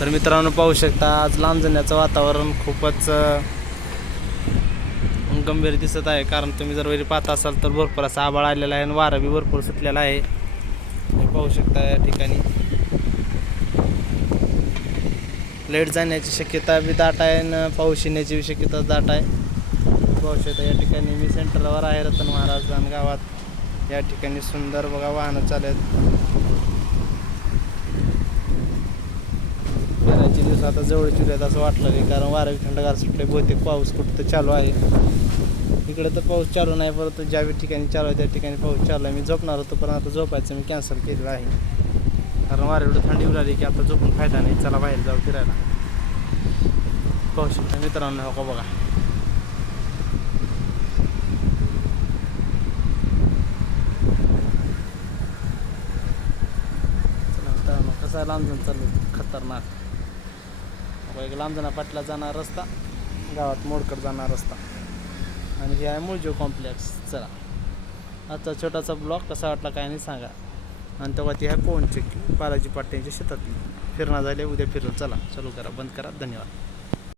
तर मित्रांनो पाहू शकता आज लांबजण्याचं वातावरण खूपच गंभीर दिसत आहे, कारण तुम्ही जर वरी पाहत असाल तर भरपूर असा आभाळ आलेला आहे आणि वारं बी भरपूर सुटलेला आहे. हे पाहू शकता या ठिकाणी लाईट जाण्याची शक्यता बी दाट आहे आणि पाऊस येण्याची शक्यता दाट आहे. पाहू शकता या ठिकाणी मी सेंटरवर आहे रतन महाराज गावात. या ठिकाणी सुंदर बघा वाहनं चालू आहेत. पेरायचे दिवस आता जवळच आहेत असं वाटलं नाही, कारण वारं थंडगार सुटले, बहुतेक पाऊस कुठं तर चालू आहे. इकडे तर पाऊस चालू नाही, परंतु ज्या ठिकाणी चालू आहे त्या ठिकाणी पाऊस चालू आहे. मी झोपणार होतो पण आता झोपायचं मी कॅन्सल केलेलं आहे, कारण वारं एवढं थंडी उडाली की आता झोपून फायदा नाही. चला बाहेर जाऊ फिरायला. पाहू शकता मित्रांनो हो बघा कसा लांबजण चालू खतरनाक. एक लांबजना पाटला जाणार रस्ता, गावात मोडकड जाणार रस्ता, आणि हे आहे मूळजीव कॉम्प्लेक्स. चला आजचा छोटासा ब्लॉग कसा वाटला काय नाही सांगा. आणि तेव्हा ती आहे पोहनची बालाजी पाट्यांच्या शेतातली फिरणं झाले. उद्या फिरून चला चालू करा, बंद करा. धन्यवाद.